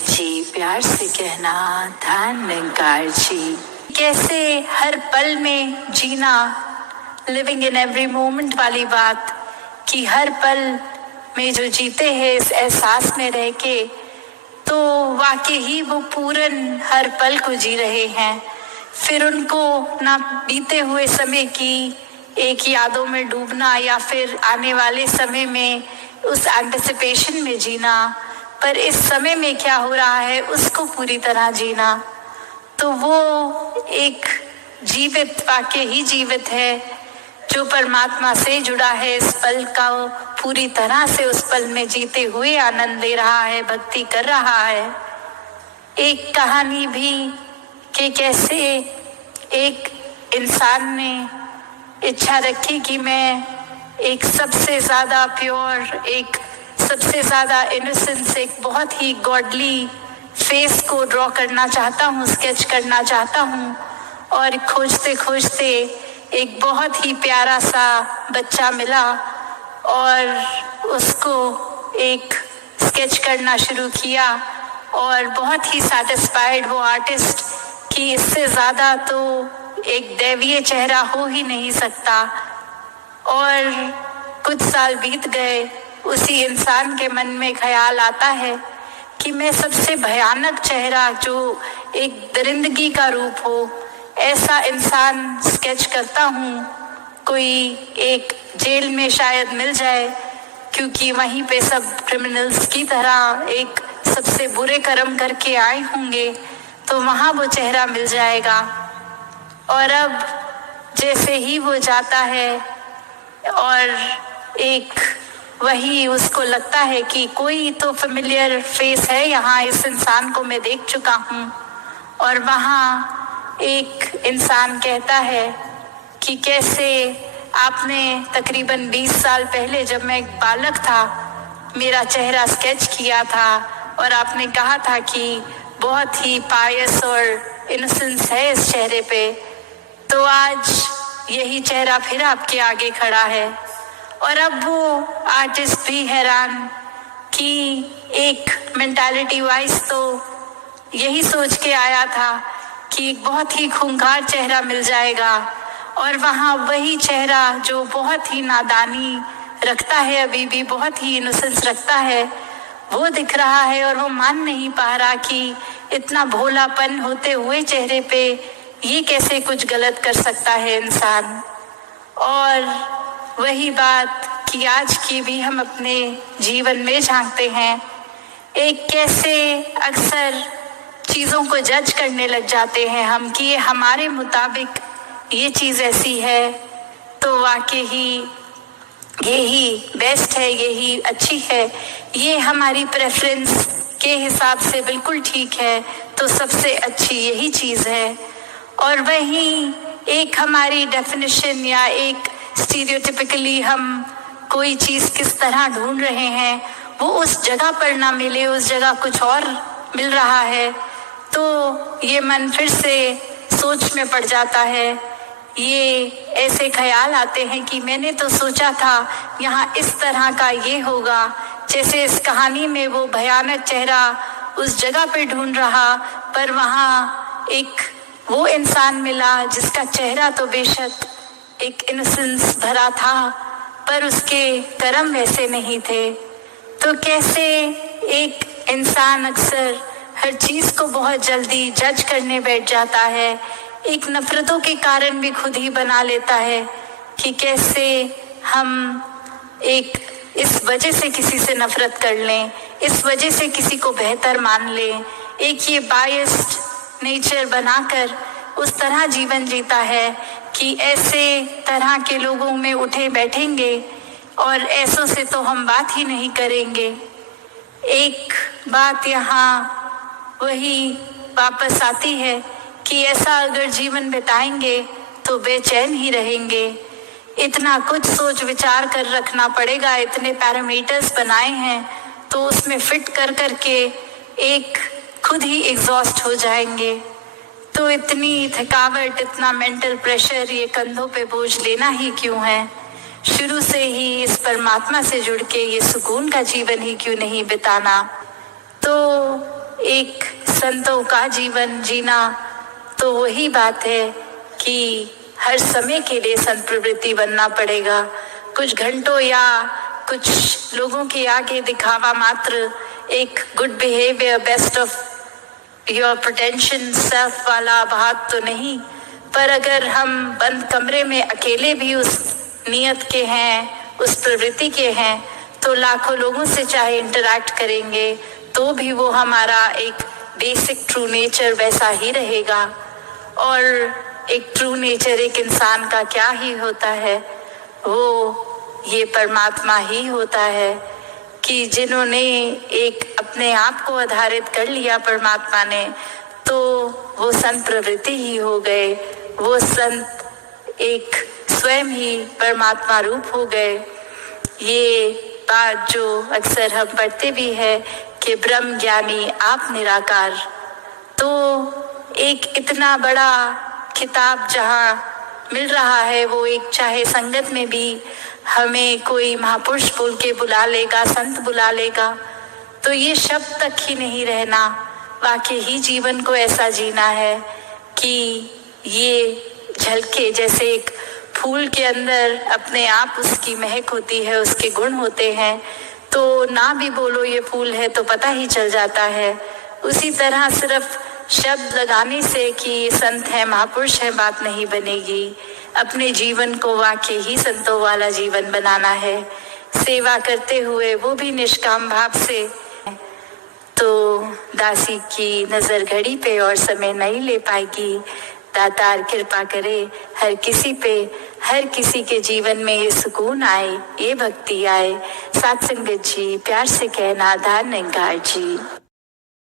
जी प्यार से कहना ध्यान निकार जी। कैसे हर पल में जीना, लिविंग इन एवरी मोमेंट वाली बात कि हर पल में जो जीते हैं इस एहसास में रह के, तो वाकई ही वो पूरन हर पल को जी रहे हैं। फिर उनको ना बीते हुए समय की एक यादों में डूबना या फिर आने वाले समय में उस एंटिसिपेशन में जीना, पर इस समय में क्या हो रहा है उसको पूरी तरह जीना। तो वो एक जीवित वाकई ही जीवित है जो परमात्मा से जुड़ा है, इस पल का पूरी तरह से उस पल में जीते हुए आनंद ले रहा है, भक्ति कर रहा है। एक कहानी भी कि कैसे एक इंसान ने इच्छा रखी कि मैं एक सबसे ज़्यादा प्योर, एक सबसे ज़्यादा इनोसेंस, एक बहुत ही गॉडली फेस को ड्रॉ करना चाहता हूँ, स्केच करना चाहता हूँ। और खोजते खोजते एक बहुत ही प्यारा सा बच्चा मिला और उसको एक स्केच करना शुरू किया और बहुत ही सैटिस्फाइड वो आर्टिस्ट कि इससे ज़्यादा तो एक दैवीय चेहरा हो ही नहीं सकता। और कुछ साल बीत गए, उसी इंसान के मन में ख्याल आता है कि मैं सबसे भयानक चेहरा जो एक दरिंदगी का रूप हो, ऐसा इंसान स्केच करता हूँ। कोई एक जेल में शायद मिल जाए, क्योंकि वहीं पे सब क्रिमिनल्स की तरह एक सबसे बुरे कर्म करके आए होंगे, तो वहाँ वो चेहरा मिल जाएगा। और अब जैसे ही वो जाता है और एक वही उसको लगता है कि कोई तो फेमिलियर फेस है यहाँ, इस इंसान को मैं देख चुका हूँ। और वहाँ एक इंसान कहता है कि कैसे आपने तकरीबन 20 साल पहले जब मैं एक बालक था मेरा चेहरा स्केच किया था और आपने कहा था कि बहुत ही पायस और इनोसेंस है इस चेहरे पे, तो आज यही चेहरा फिर आपके आगे खड़ा है। और अब वो आर्टिस्ट भी हैरान कि एक मेंटालिटी वाइज तो यही सोच के आया था कि एक बहुत ही खूंखार चेहरा मिल जाएगा, और वहाँ वही चेहरा जो बहुत ही नादानी रखता है, अभी भी बहुत ही इनोसेंस रखता है, वो दिख रहा है। और वो मान नहीं पा रहा कि इतना भोलापन होते हुए चेहरे पे ये कैसे कुछ गलत कर सकता है इंसान। और वही बात कि आज की भी हम अपने जीवन में झांकते हैं, एक कैसे अक्सर चीज़ों को जज करने लग जाते हैं हम कि ये हमारे मुताबिक ये चीज़ ऐसी है, तो वाकई ही यही बेस्ट है, यही अच्छी है, ये हमारी प्रेफरेंस के हिसाब से बिल्कुल ठीक है, तो सबसे अच्छी यही चीज़ है। और वहीं एक हमारी डेफिनेशन या एक स्टीरियोटिपिकली हम कोई चीज़ किस तरह ढूंढ रहे हैं, वो उस जगह पर ना मिले, उस जगह कुछ और मिल रहा है, तो ये मन फिर से सोच में पड़ जाता है। ये ऐसे ख्याल आते हैं कि मैंने तो सोचा था यहाँ इस तरह का ये होगा, जैसे इस कहानी में वो भयानक चेहरा उस जगह पे ढूंढ रहा, पर वहाँ एक वो इंसान मिला जिसका चेहरा तो बेशक एक इनोसेंस भरा था, पर उसके कर्म वैसे नहीं थे। तो कैसे एक इंसान अक्सर हर चीज़ को बहुत जल्दी जज करने बैठ जाता है, एक नफरतों के कारण भी खुद ही बना लेता है कि कैसे हम एक इस वजह से किसी से नफरत कर लें, इस वजह से किसी को बेहतर मान लें, एक ये बायस्ड नेचर बनाकर उस तरह जीवन जीता है कि ऐसे तरह के लोगों में उठे बैठेंगे और ऐसों से तो हम बात ही नहीं करेंगे। एक बात यहाँ वही वापस आती है कि ऐसा अगर जीवन बिताएंगे तो बेचैन ही रहेंगे। इतना कुछ सोच विचार कर रखना पड़ेगा, इतने पैरामीटर्स बनाए हैं, तो उसमें फिट कर करके एक खुद ही एग्जॉस्ट हो जाएंगे। तो इतनी थकावट, इतना मेंटल प्रेशर, ये कंधों पे बोझ लेना ही क्यों है? शुरू से ही इस परमात्मा से जुड़ के ये सुकून का जीवन ही क्यों नहीं बिताना? तो एक संतों का जीवन जीना तो वही बात है कि हर समय के लिए संत प्रवृत्ति बनना पड़ेगा। कुछ घंटों या कुछ लोगों के आगे दिखावा मात्र, एक good behaviour, best of your pretension self वाला भाग तो नहीं। पर अगर हम बंद कमरे में अकेले भी उस नियत के हैं, उस प्रवृत्ति के हैं, तो लाखों लोगों से चाहे इंटरैक्ट करेंगे तो भी वो हमारा एक बेसिक ट्रू नेचर वैसा ही रहेगा। और एक ट्रू नेचर एक इंसान का क्या ही होता है, वो ये परमात्मा ही होता है कि जिन्होंने एक अपने आप को आधारित कर लिया परमात्मा ने, तो वो संत प्रवृत्ति ही हो गए। वो संत एक स्वयं ही परमात्मा रूप हो गए। ये बात जो अक्सर हम पढ़ते भी है कि ब्रह्म ज्ञानी आप निराकार, तो एक इतना बड़ा खिताब जहाँ मिल रहा है, वो एक चाहे संगत में भी हमें कोई महापुरुष बोल के बुला लेगा, संत बुला लेगा, तो ये शब्द तक ही नहीं रहना, वाकई ही जीवन को ऐसा जीना है कि ये झलके जैसे एक फूल के अंदर अपने आप उसकी महक होती है, उसके गुण होते हैं, तो ना भी बोलो ये फूल है तो पता ही चल जाता है। उसी तरह सिर्फ शब्द लगाने से कि ये संत है, महापुरुष है, बात नहीं बनेगी। अपने जीवन को वाकई ही संतों वाला जीवन बनाना है, सेवा करते हुए वो भी निष्काम भाव से। तो दासी की नजर घड़ी पे और समय नहीं ले पाएगी। दातार कृपा करे हर किसी पे, हर किसी के जीवन में ये सुकून आए, ये भक्ति आए। सात संगत जी प्यार से कहना, आधार निंगार जी।